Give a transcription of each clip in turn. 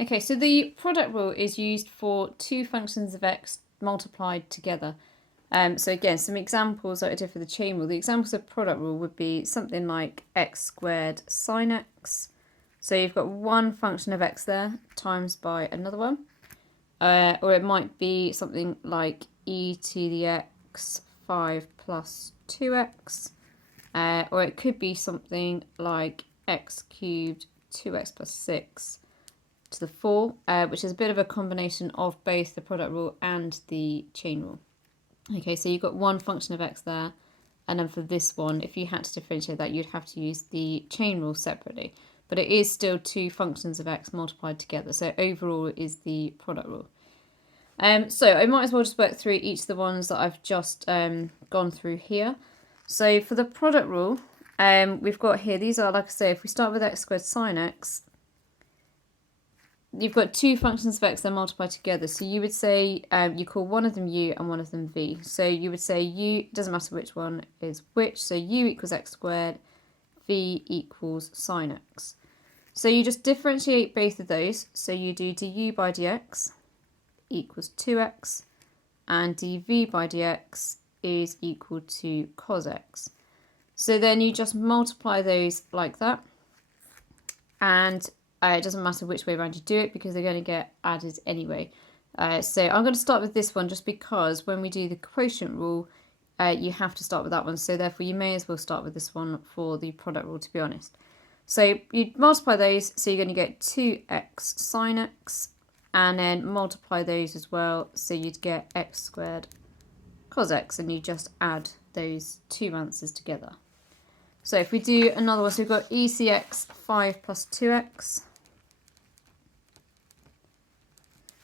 Okay, so the product rule is used for two functions of x multiplied together. So again, some examples like I did for the chain rule. The examples of product rule would be something like x squared sine x. So you've got one function of x there times by another one. Or it might be something like e to the x 5 plus 2x. Or it could be something like x cubed 2x plus 6 to the 4, which is a bit of a combination of both the product rule and the chain rule. Okay, so you've got one function of x there, and then for this one, if you had to differentiate that, you'd have to use the chain rule separately. But it is still two functions of x multiplied together, so overall it is the product rule. So I might as well just work through each of the ones that I've just gone through here. So for the product rule, we've got here, these are, like I say, if we start with x squared sine x, you've got two functions of x that multiply together. So you would say, you call one of them u and one of them v. So you would say u, doesn't matter which one is which, so u equals x squared, v equals sine x. So you just differentiate both of those. So you do du by dx equals 2x, and dv by dx is equal to cos x. So then you just multiply those like that, and it doesn't matter which way around you do it because they're going to get added anyway. So I'm going to start with this one just because when we do the quotient rule, you have to start with that one. So therefore you may as well start with this one for the product rule, to be honest. So you multiply those, so you're going to get 2x sine x, and then multiply those as well, so you'd get x squared cos x, and you just add those two answers together. So if we do another one, so we've got e to the x 5 plus 2x.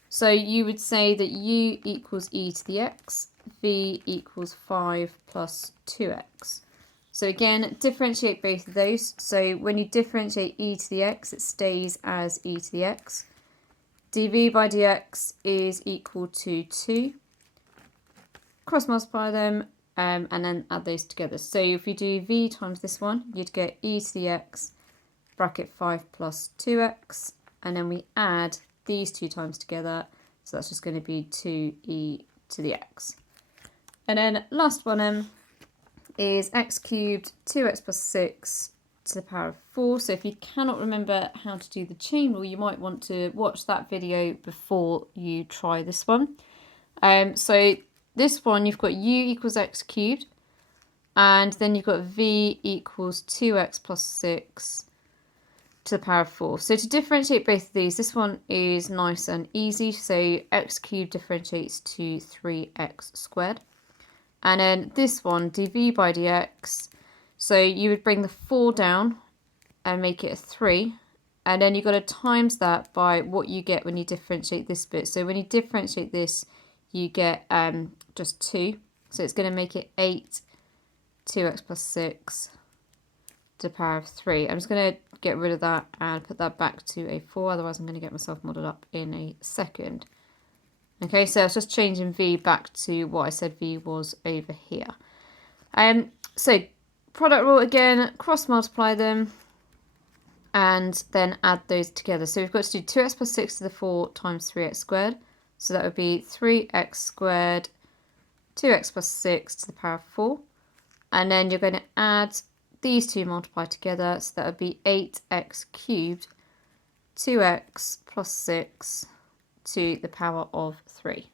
So you would say that u equals e to the x, v equals 5 plus 2x. So again, differentiate both of those. So when you differentiate e to the x, it stays as e to the x. dv by dx is equal to 2. Cross multiply them and then add those together. So if you do v times this one, you'd get e to the x bracket 5 plus 2x, and then we add these two times together, so that's just going to be 2e to the x. And then last one is x cubed 2x plus 6 to the power of 4. So if you cannot remember how to do the chain rule, you might want to watch that video before you try this one. So this one, you've got u equals x cubed, and then you've got v equals 2x plus 6 to the power of 4. So to differentiate both of these, this one is nice and easy. So x cubed differentiates to 3x squared. And then this one, dv by dx, so you would bring the 4 down and make it a 3. And then you've got to times that by what you get when you differentiate this bit. So when you differentiate this, you get just 2. So it's going to make it 8 2x plus 6 to the power of 3. I'm just going to get rid of that and put that back to a 4. Otherwise, I'm going to get myself modelled up in a second. Okay, so it's just changing v back to what I said v was over here. So product rule again, cross multiply them and then add those together. So we've got to do 2x plus 6 to the 4 times 3x squared. So that would be 3x squared, 2x plus 6 to the power of 4. And then you're going to add these two multiplied together. So that would be 8x cubed, 2x plus 6 to the power of 3.